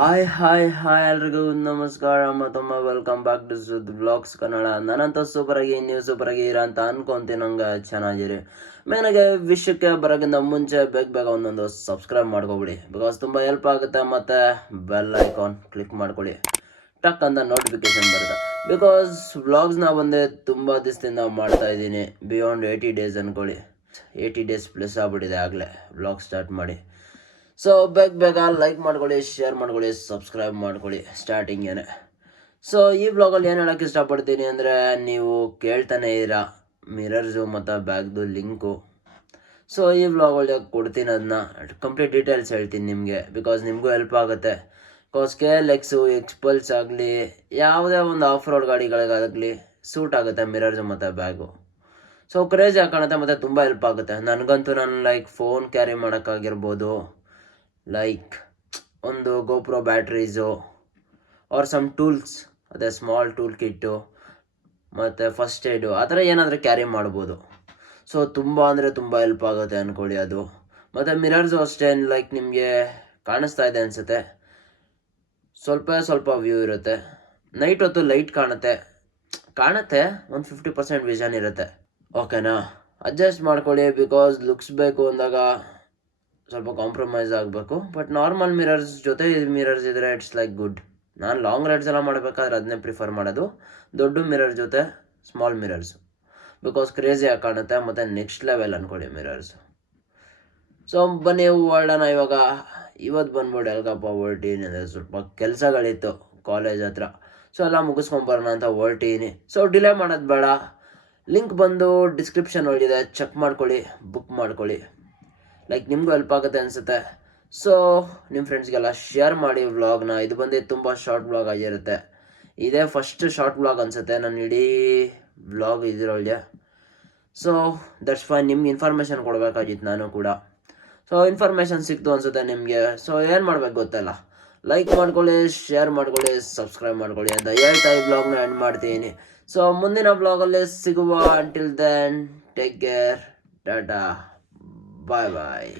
Hi ಎಲ್ರಿಗೂ ನಮಸ್ಕಾರ ಮತ್ತೊಮ್ಮೆ ವೆಲ್ಕಮ್ ಬ್ಯಾಕ್ ಟು ಸುದ್ ಬ್ಲಾಗ್ಸ್ ಕನ್ನಡ. ನಾನಂತ ಸೂಪರಾಗಿ ನೀವು ಸೂಪರಾಗಿ ಇರ ಅಂತ ಅನ್ಕೊಂತೀನಿ. ನಂಗೆ ಚೆನ್ನಾಗಿರಿ. ಮೇನಾಗೆ ವಿಷಯಕ್ಕೆ ಬರೋಕ್ಕಿಂತ ಮುಂಚೆ ಬೇಗ ಒಂದೊಂದು ಸಬ್ಸ್ಕ್ರೈಬ್ ಮಾಡ್ಕೊಬಿಡಿ, ಬಿಕಾಸ್ ತುಂಬ ಹೆಲ್ಪ್ ಆಗುತ್ತೆ. ಮತ್ತು ಬೆಲ್ ಐಕಾನ್ ಕ್ಲಿಕ್ ಮಾಡ್ಕೊಳ್ಳಿ, ಟಕ್ ಅಂತ ನೋಟಿಫಿಕೇಶನ್ ಬರುತ್ತೆ. ಬಿಕಾಸ್ ವ್ಲಾಗ್ಸ್ನ ಬಂದೆ ತುಂಬ ದಿವಸದಿಂದ ಮಾಡ್ತಾ ಇದ್ದೀನಿ, ಬಿಯಾಂಡ್ 80 days ಅಂದ್ಕೊಳ್ಳಿ. 80 days ಪ್ಲಸ್ ಆಗ್ಬಿಟ್ಟಿದೆ ಆಗಲೇ ವ್ಲಾಗ್ ಸ್ಟಾರ್ಟ್ ಮಾಡಿ. ಸೊ ಬೇಗ ಲೈಕ್ ಮಾಡ್ಕೊಳ್ಳಿ, ಶೇರ್ ಮಾಡ್ಕೊಳ್ಳಿ, ಸಬ್ಸ್ಕ್ರೈಬ್ ಮಾಡ್ಕೊಳ್ಳಿ ಸ್ಟಾರ್ಟಿಂಗೇನೆ. ಸೊ ಈ ವ್ಲಾಗಲ್ಲಿ ಏನು ಹೇಳೋಕ್ಕೆ ಇಷ್ಟಪಡ್ತೀನಿ ಅಂದರೆ, ನೀವು ಕೇಳ್ತಾನೆ ಇದ್ದೀರಾ ಮಿರರ್ಸು ಮತ್ತು ಬ್ಯಾಗ್ದು ಲಿಂಕು. ಸೊ ಈ ವ್ಲಾಗಲ್ಲಿ ಕೊಡ್ತೀನಿ, ಅದನ್ನ ಕಂಪ್ಲೀಟ್ ಡೀಟೇಲ್ಸ್ ಹೇಳ್ತೀನಿ ನಿಮಗೆ, ಬಿಕಾಸ್ ನಿಮಗೂ ಹೆಲ್ಪ್ ಆಗುತ್ತೆ. ಬಿಕಾಸ್ KLX ಎಕ್ಸ್ಪಲ್ಸ್ ಆಗಲಿ ಯಾವುದೇ ಒಂದು ಆಫ್ ರೋಡ್ ಗಾಡಿಗಳಿಗಾಗಲಿ ಸೂಟ್ ಆಗುತ್ತೆ ಮಿರರ್ಸು ಮತ್ತು ಬ್ಯಾಗು. ಸೊ ಕ್ರೇಜಿ ಕಾಣುತ್ತೆ ಮತ್ತು ತುಂಬ ಹೆಲ್ಪ್ ಆಗುತ್ತೆ. ನನಗಂತೂ ನಾನು ಫೋನ್ ಕ್ಯಾರಿ ಮಾಡೋಕ್ಕಾಗಿರ್ಬೋದು, ಒಂದು GoPro batteries or some tools, ಅದೇ ಸ್ಮಾಲ್ ಟೂಲ್ ಕಿಟ್ಟು ಮತ್ತು ಫಸ್ಟ್ ಏಡು ಆ ಥರ ಏನಾದರೂ ಕ್ಯಾರಿ ಮಾಡ್ಬೋದು. ಸೊ ತುಂಬ ಅಂದರೆ ತುಂಬ ಹೆಲ್ಪ್ ಆಗುತ್ತೆ ಅಂದ್ಕೊಳ್ಳಿ ಅದು. ಮತ್ತು ಮಿರರ್ಸು ಅಷ್ಟೇ, ನಿಮಗೆ ಕಾಣಿಸ್ತಾ ಇದೆ ಅನಿಸುತ್ತೆ, ಸ್ವಲ್ಪ ವ್ಯೂ ಇರುತ್ತೆ. ನೈಟ್ ಹೊತ್ತು ಲೈಟ್ ಕಾಣುತ್ತೆ, ಒಂದು 50% ವಿಷನ್ ಇರುತ್ತೆ. ಓಕೆನಾ, ಅಡ್ಜಸ್ಟ್ ಮಾಡ್ಕೊಳ್ಳಿ. ಬಿಕಾಸ್ ಲುಕ್ಸ್ ಬೇಕು ಅಂದಾಗ ಸ್ವಲ್ಪ ಕಾಂಪ್ರಮೈಸ್ ಆಗಬೇಕು. ಬಟ್ ನಾರ್ಮಲ್ ಮಿರರ್ಸ್ ಜೊತೆ ಮಿರರ್ಸ್ ಇದ್ದರೆ ಇಟ್ಸ್ ಗುಡ್. ನಾನು ಲಾಂಗ್ ರೈಡ್ಸ್ ಎಲ್ಲ ಮಾಡಬೇಕಾದ್ರೆ ಅದನ್ನೇ ಪ್ರಿಫರ್ ಮಾಡೋದು, ದೊಡ್ಡ ಮಿರರ್ ಜೊತೆ ಸ್ಮಾಲ್ ಮಿರರ್ಸ್. ಬಿಕಾಸ್ ಕ್ರೇಜಿಯಾಗಿ ಕಾಣುತ್ತೆ ಮತ್ತು ನೆಕ್ಸ್ಟ್ ಲೆವೆಲ್ ಅಂದ್ಕೊಳ್ಳಿ ಮಿರರ್ಸ್. ಸೊ ಬನ್ನಿ ಹೊರಡೋಣ ಇವತ್ತು ಬಂದ್ಬಿಟ್ಟು ಎಲ್ಗಪ್ಪ ಹೊರಟೀನಿ ಅಂದರೆ ಸ್ವಲ್ಪ ಕೆಲಸಗಳಿತ್ತು ಕಾಲೇಜ್ ಹತ್ರ. ಸೊ ಎಲ್ಲ ಮುಗಿಸ್ಕೊಂಬರೋಣ ಅಂತ ಹೊರಟೀನಿ. ಸೊ ಡಿಲೇ ಮಾಡೋದು ಬೇಡ, ಲಿಂಕ್ ಬಂದು ಡಿಸ್ಕ್ರಿಪ್ಷನ್ ಒಳಗಿದೆ, ಚೆಕ್ ಮಾಡ್ಕೊಳ್ಳಿ, ಬುಕ್ ಮಾಡ್ಕೊಳ್ಳಿ. ನಿಮಗೂ ಹೆಲ್ಪ್ ಆಗುತ್ತೆ ಅನಿಸುತ್ತೆ. ಸೊ ನಿಮ್ಮ ಫ್ರೆಂಡ್ಸ್ಗೆಲ್ಲ ಶೇರ್ ಮಾಡಿ ವ್ಲಾಗ್ನ. ಇದು ಬಂದು ತುಂಬ ಶಾರ್ಟ್ ವ್ಲಾಗ್ ಆಗಿರುತ್ತೆ. ಇದೇ ಫಸ್ಟ್ ಶಾರ್ಟ್ ವ್ಲಾಗ್ ಅನಿಸುತ್ತೆ ನಾನು ಇಡೀ ವ್ಲಾಗ್ ಇದರೊಳಗೆ. ಸೊ ದಟ್ಸ್ ಫೈನ್, ನಿಮ್ಗೆ ಇನ್ಫಾರ್ಮೇಷನ್ ಕೊಡಬೇಕಾಗಿತ್ತು ನಾನು ಕೂಡ. ಸೊ ಇನ್ಫಾರ್ಮೇಷನ್ ಸಿಕ್ತು ಅನಿಸುತ್ತೆ ನಿಮಗೆ. ಸೊ ಏನು ಮಾಡ್ಬೇಕು ಗೊತ್ತಲ್ಲ, ಲೈಕ್ ಮಾಡ್ಕೊಳ್ಳಿ, ಶೇರ್ ಮಾಡ್ಕೊಳ್ಳಿ, ಸಬ್ಸ್ಕ್ರೈಬ್ ಮಾಡ್ಕೊಳ್ಳಿ ಅಂತ ಹೇಳ್ತಾ ಈ ವ್ಲಾಗ್ನ ಎಂಡ್ ಮಾಡ್ತೀನಿ. ಸೊ ಮುಂದಿನ ವ್ಲಾಗಲ್ಲಿ ಸಿಗುವ. Until then take care, tata, ಬಾಯ್.